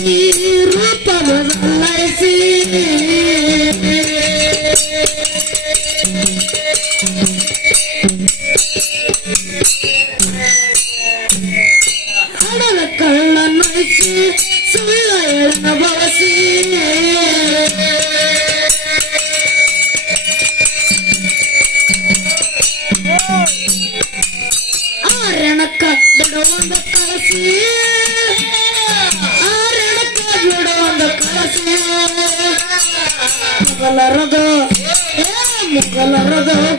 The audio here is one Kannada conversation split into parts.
இருப்பது வல்லை கடலக்கள்ளன் வைச்சு சொல்ல இழந்தவரசி ஆரணக்கட்டோந்த கரசியே la rata, la rata,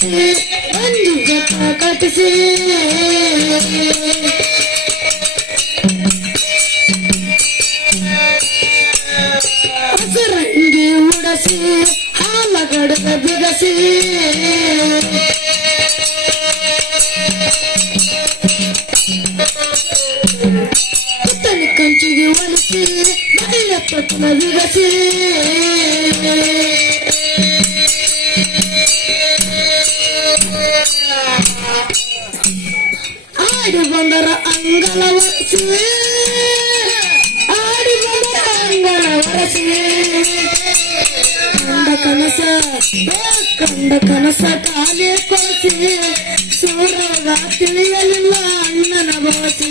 కటసే అన్ని జత కటసే అసరంగి ఉడసి ఆలగడద వలసి మహిళ పట్టున విగసి ಬಂದರ ಅಂಗಲ ಒರೆಸಿ. ಆಡಿ ಬಂದರ ಅಂಗಲ ವರಸಿ ಕಂಡ ಕನಸ ಕಂಡ ಕನಸ ಕಾಲೇ ಕೊಳಸಿ ಸೂರ್ಯಗ ತಿಳಿಯಲಿಲ್ಲ ಅಣ್ಣನ ಬಯಸಿ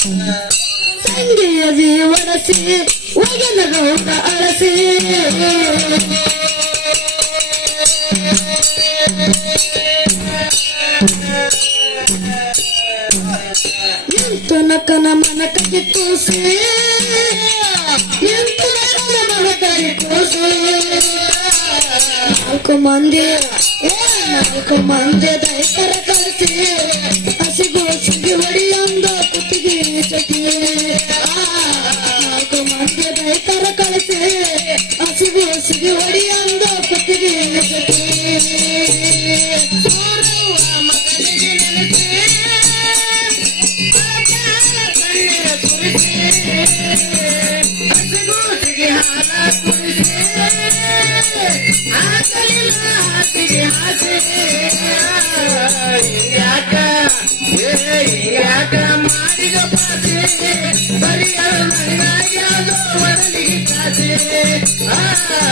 ಪಾಸಿ ಜೀವನಸಿ ಒಗನ ಅಳಸಿ ಎಂತ ನಕನ ಮನ ಕೈ ಕೂಸಿ ಎಂತ ನಕನ ಮನ ಕೈ ಕೂಸಿ ನಾಲ್ಕು ಮಂದಿ ನಾಲ್ಕು ಮಂದಿ ದೈತರ ಕಳಿಸಿ